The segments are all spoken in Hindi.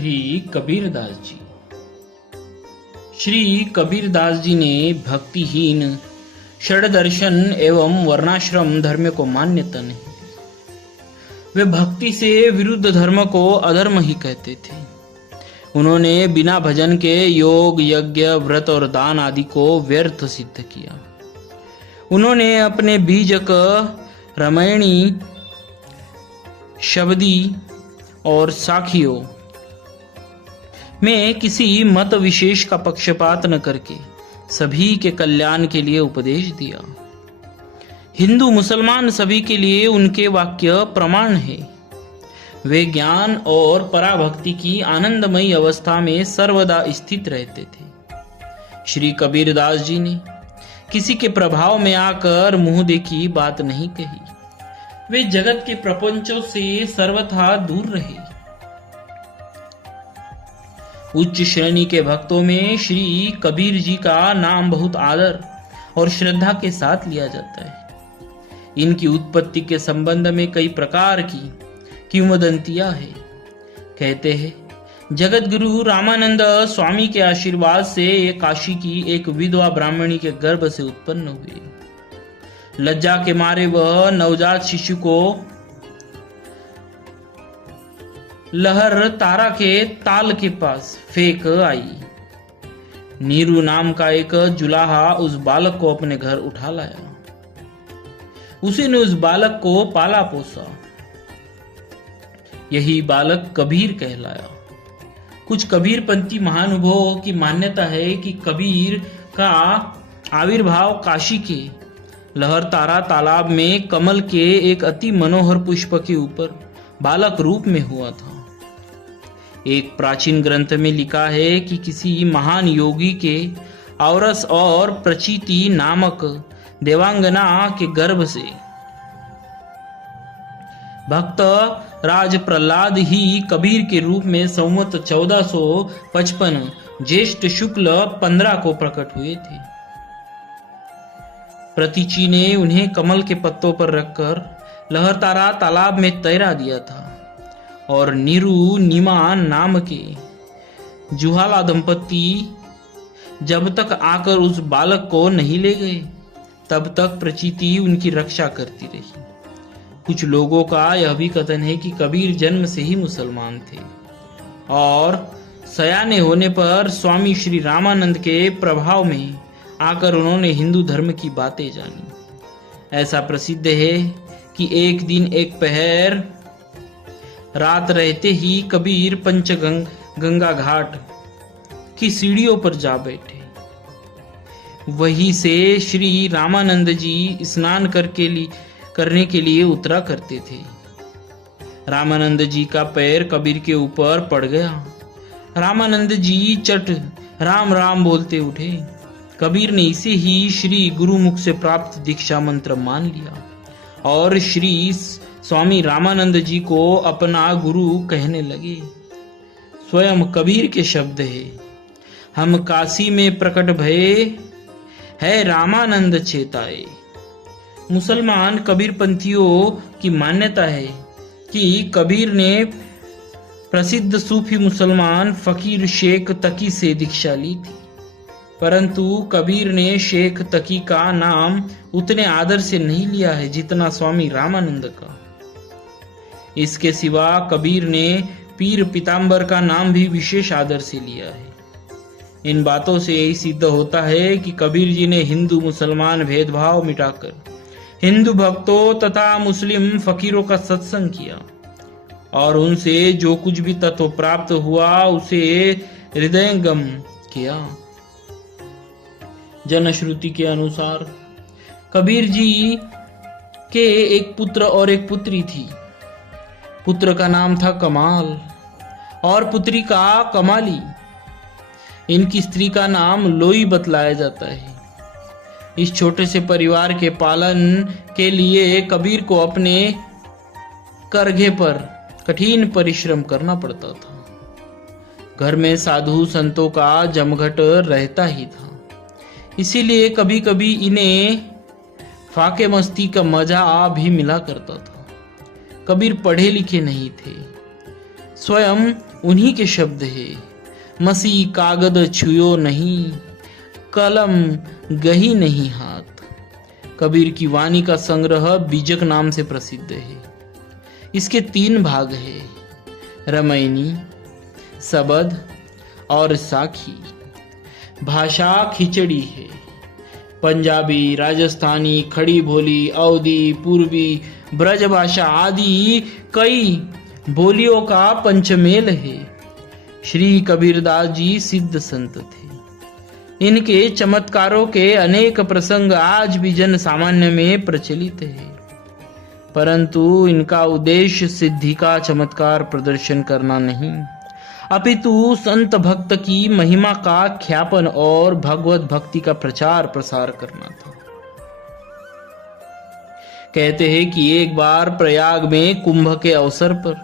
श्री कबीरदास जी। श्री कबीरदास जी ने भक्तिहीन षड्दर्शन एवं वर्णाश्रम धर्म को मान्यता नहीं। वे भक्ति से विरुद्ध धर्म को अधर्म ही कहते थे। उन्होंने बिना भजन के योग, यज्ञ, व्रत और दान आदि को व्यर्थ सिद्ध किया। उन्होंने अपने बीजक, रामायणी, शब्दी और साखियों में किसी मत विशेष का पक्षपात न करके सभी के कल्याण के लिए उपदेश दिया। हिंदू मुसलमान सभी के लिए उनके वाक्य प्रमाण है। वे ज्ञान और पराभक्ति की आनंदमयी अवस्था में सर्वदा स्थित रहते थे। श्री कबीरदास जी ने किसी के प्रभाव में आकर मुंह देखी बात नहीं कही। वे जगत के प्रपंचों से सर्वथा दूर रहे। उच्च श्रेणी के भक्तों में श्री कबीर जी का नाम बहुत आदर और श्रद्धा के साथ लिया जाता है। इनकी उत्पत्ति के संबंध में कई प्रकार की किंवदंतियां हैं। कहते हैं जगत गुरु रामानंद स्वामी के आशीर्वाद से ये काशी की एक विधवा ब्राह्मणी के गर्भ से उत्पन्न हुए। लज्जा के मारे वह नवजात शिशु को लहर तारा के ताल के पास फेंक आई। नीरू नाम का एक जुलाहा उस बालक को अपने घर उठा लाया। उसी ने उस बालक को पाला पोसा। यही बालक कबीर कहलाया। कुछ कबीरपंथी महानुभावों की मान्यता है कि कबीर का आविर्भाव काशी के लहर तारा तालाब में कमल के एक अति मनोहर पुष्प के ऊपर बालक रूप में हुआ था। एक प्राचीन ग्रंथ में लिखा है कि किसी महान योगी के औरस और प्रचीति नामक देवांगना के गर्भ से भक्त राज प्रहलाद ही कबीर के रूप में संवत 1455 ज्येष्ठ शुक्ल 15 को प्रकट हुए थे। प्रतीची ने उन्हें कमल के पत्तों पर रखकर लहरतारा तालाब में तैरा दिया था और नीरू नीमा नाम के जुहाला दंपति जब तक आकर उस बालक को नहीं ले गए तब तक प्रचीति उनकी रक्षा करती रही। कुछ लोगों का यह भी कथन है कि कबीर जन्म से ही मुसलमान थे और सयाने होने पर स्वामी श्री रामानंद के प्रभाव में आकर उन्होंने हिंदू धर्म की बातें जानी। ऐसा प्रसिद्ध है कि एक दिन एक पहर रात रहते ही कबीर पंचगंगा घाट की सीढ़ियों पर जा बैठे। वहीं से श्री रामानंद जी स्नान करने के लिए उतरा करते थे। रामानंद जी का पैर कबीर के ऊपर पड़ गया। रामानंद जी चट राम राम बोलते उठे। कबीर ने इसे ही श्री गुरुमुख से प्राप्त दीक्षा मंत्र मान लिया और श्री स्वामी रामानंद जी को अपना गुरु कहने लगे। स्वयं कबीर के शब्द है, हम काशी में प्रकट भये है रामानंद चेताए। मुसलमान कबीरपंथियों की मान्यता है कि कबीर ने प्रसिद्ध सूफी मुसलमान फकीर शेख तकी से दीक्षा ली थी, परंतु कबीर ने शेख तकी का नाम उतने आदर से नहीं लिया है जितना स्वामी रामानंद का। इसके सिवा कबीर ने पीर पीताम्बर का नाम भी विशेष आदर से लिया है। इन बातों से यही सिद्ध होता है कि कबीर जी ने हिंदू मुसलमान भेदभाव मिटाकर हिंदू भक्तों तथा मुस्लिम फकीरों का सत्संग किया और उनसे जो कुछ भी तत्व प्राप्त हुआ उसे हृदयंगम किया। जनश्रुति के अनुसार कबीर जी के एक पुत्र और एक पुत्री थी। पुत्र का नाम था कमाल और पुत्री का कमाली। इनकी स्त्री का नाम लोई बतलाया जाता है। इस छोटे से परिवार के पालन के लिए कबीर को अपने करघे पर कठिन परिश्रम करना पड़ता था। घर में साधु संतों का जमघट रहता ही था, इसीलिए कभी कभी इन्हें फाके मस्ती का मजा भी मिला करता था। कबीर पढ़े लिखे नहीं थे। स्वयं उन्हीं के शब्द है। मसी कागद छुयो नहीं, कलम गही नहीं हाथ। कबीर की वाणी का संग्रह बीजक नाम से प्रसिद्ध है। इसके 3 भाग है, रामायणी, सबद और साखी। भाषा खिचड़ी है। पंजाबी, राजस्थानी, खड़ी बोली, अवधी, पूर्वी, ब्रज भाषा आदि कई बोलियों का पंचमेल है। श्री कबीरदास जी सिद्ध संत थे। इनके चमत्कारों के अनेक प्रसंग आज भी जन सामान्य में प्रचलित है, परंतु इनका उद्देश्य सिद्धि का चमत्कार प्रदर्शन करना नहीं, अपितु संत भक्त की महिमा का ख्यापन और भगवत भक्ति का प्रचार प्रसार करना था। कहते हैं कि एक बार प्रयाग में कुंभ के अवसर पर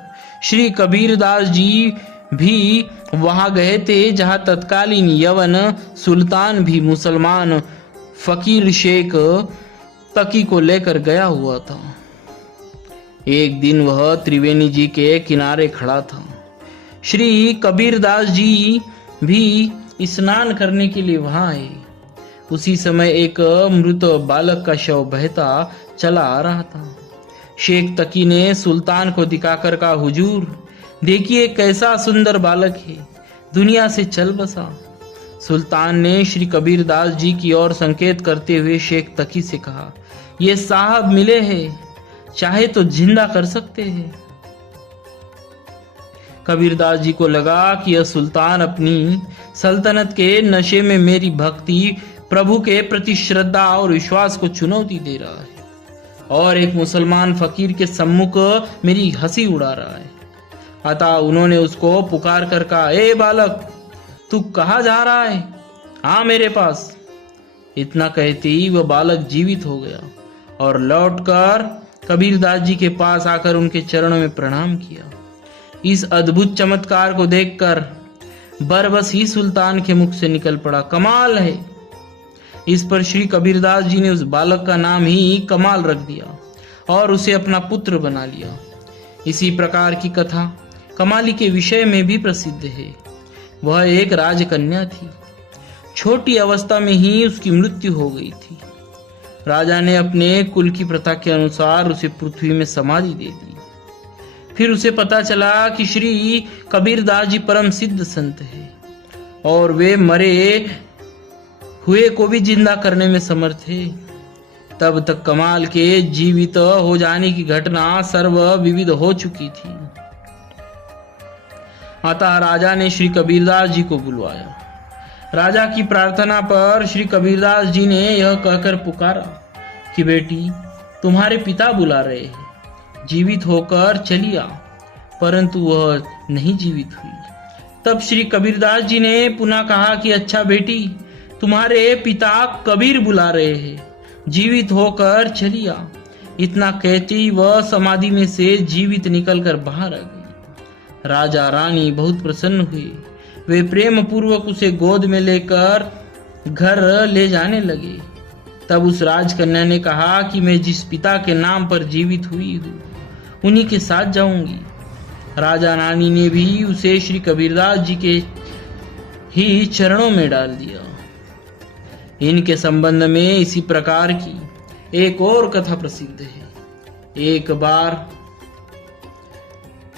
श्री कबीरदास जी भी वहां गए थे, जहां तत्कालीन यवन सुल्तान भी मुसलमान फकीर शेख तकी को लेकर गया हुआ था। एक दिन वह त्रिवेणी जी के किनारे खड़ा था। श्री कबीरदास जी भी स्नान करने के लिए वहां आए। उसी समय एक मृत बालक का शव बहता चला आ रहा था। शेख तकी ने सुल्तान को दिखाकर कहा, हुजूर देखिए कैसा सुंदर बालक है, दुनिया से चल बसा। सुल्तान ने श्री कबीरदास जी की ओर संकेत करते हुए शेख तकी से कहा, ये साहब मिले हैं, चाहे तो जिंदा कर सकते हैं। कबीरदास जी को लगा कि यह सुल्तान अपनी सल्तनत के नशे में मेरी भक्ति, प्रभु के प्रति श्रद्धा और विश्वास को चुनौती दे रहा है और एक मुसलमान फकीर के सम्मुख मेरी हंसी उड़ा रहा है। अतः उन्होंने उसको पुकार कर कहा, ए बालक, तू कहाँ जा रहा है? हाँ मेरे पास। इतना कहते ही वह बालक जीवित हो गया और लौटकर कबीरदास जी के पास आकर उनके चरणों में प्रणाम किया। इस अद्भुत चमत्कार को देखकर बरबस ही सुल्तान के मुख से निकल पड़ा, कमाल है। इस पर श्री कबीरदास जी ने उस बालक का नाम ही कमाल रख दिया और उसे अपना पुत्र बना लिया। इसी प्रकार की कथा कमाली के विषय में भी प्रसिद्ध है। वह एक राजकन्या थी। छोटी अवस्था में ही उसकी मृत्यु हो गई थी। राजा ने अपने कुल की प्रथा के अनुसार उसे पृथ्वी में समाधि दे दी। फिर उसे पता चला कि श्री कबीरदास जी परम सिद्ध संत है और वे मरे हुए को भी जिंदा करने में समर्थ है। तब तक कमाल के जीवित हो जाने की घटना सर्व विविध हो चुकी थी। अतः राजा ने श्री कबीरदास जी को बुलवाया। राजा की प्रार्थना पर श्री कबीरदास जी ने यह कहकर पुकारा कि बेटी, तुम्हारे पिता बुला रहे हैं, जीवित होकर चली आ। परंतु वह नहीं जीवित हुई। तब श्री कबीरदास जी ने पुनः कहा कि अच्छा बेटी, तुम्हारे पिता कबीर बुला रहे हैं, जीवित होकर चली आ। इतना कहते ही वह समाधि में से जीवित निकलकर बाहर आ गई। राजा रानी बहुत प्रसन्न हुए। वे प्रेम पूर्वक उसे गोद में लेकर घर ले जाने लगे। तब उस राजकन्या ने कहा कि मैं जिस पिता के नाम पर जीवित हुई हूँ उन्हीं के साथ जाऊंगी। राजा रानी ने भी उसे श्री कबीरदास जी के ही चरणों में डाल दिया। इनके संबंध में इसी प्रकार की एक और कथा प्रसिद्ध है। एक बार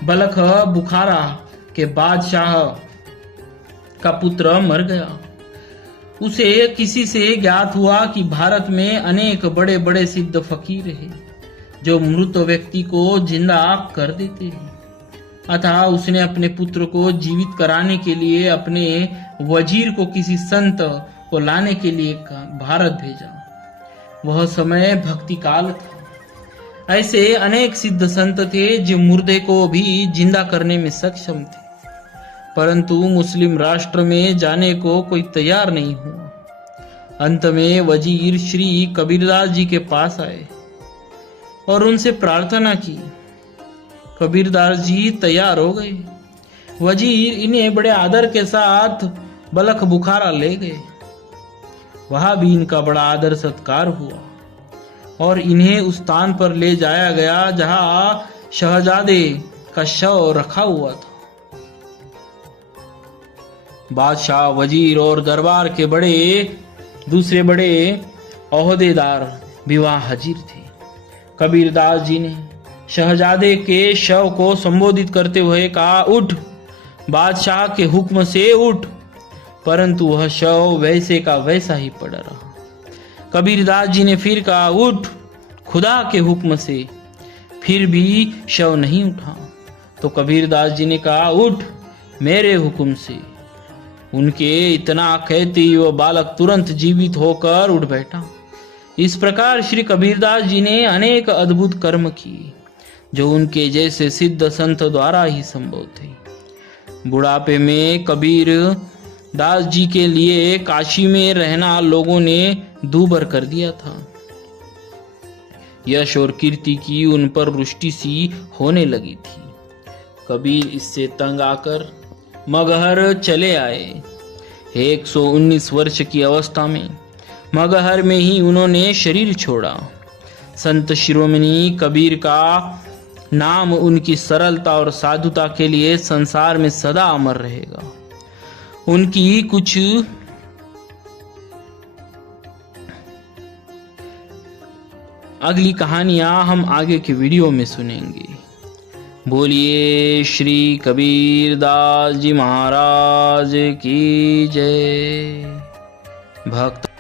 बलख बुखारा के बादशाह का पुत्र मर गया। उसे किसी से ज्ञात हुआ कि भारत में अनेक बड़े बड़े सिद्ध फकीर हैं जो मृत व्यक्ति को जिंदा कर देते हैं। अतः उसने अपने पुत्र को जीवित कराने के लिए अपने वजीर को किसी संत को लाने के लिए भारत भेजा। वह समय भक्ति काल था। ऐसे अनेक सिद्ध संत थे जो मुर्दे को भी जिंदा करने में सक्षम थे, परंतु मुस्लिम राष्ट्र में जाने को कोई तैयार नहीं हुआ। अंत में वजीर श्री कबीरदास जी के पास आए और उनसे प्रार्थना की। कबीरदास जी तैयार हो गए। वजीर इन्हें बड़े आदर के साथ बलख बुखारा ले गए। वहां भी इनका बड़ा आदर सत्कार हुआ और इन्हें उस स्थान पर ले जाया गया जहां शहजादे का शव रखा हुआ था। बादशाह, वजीर और दरबार के दूसरे बड़े ओहदेदार विवाह हाजिर थे। कबीरदास जी ने शहजादे के शव को संबोधित करते हुए कहा, उठ, बादशाह के हुक्म से उठ। परंतु वह शव वैसे का वैसा ही पड़ा रहा। कबीरदास जी ने फिर कहा, उठ, खुदा के हुक्म से। फिर भी शव नहीं उठा। तो कबीरदास जी ने कहा, उठ, मेरे हुक्म से। उनके इतना कहते ही वह बालक तुरंत जीवित होकर उठ बैठा। इस प्रकार श्री कबीरदास जी ने अनेक अद्भुत कर्म किए, जो उनके जैसे सिद्ध संत द्वारा ही संभव थे। बुढ़ापे में कबीर दास जी के लिए काशी में रहना लोगों ने दूभर कर दिया था। यश और कीर्ति की उन पर रुष्टि सी होने लगी थी। कबीर इससे तंग आकर मगहर चले आए। 119 वर्ष की अवस्था में मगहर में ही उन्होंने शरीर छोड़ा। संत शिरोमणि कबीर का नाम उनकी सरलता और साधुता के लिए संसार में सदा अमर रहेगा। उनकी कुछ अगली कहानियां हम आगे के वीडियो में सुनेंगे। बोलिए श्री कबीरदास जी महाराज की जय। भक्त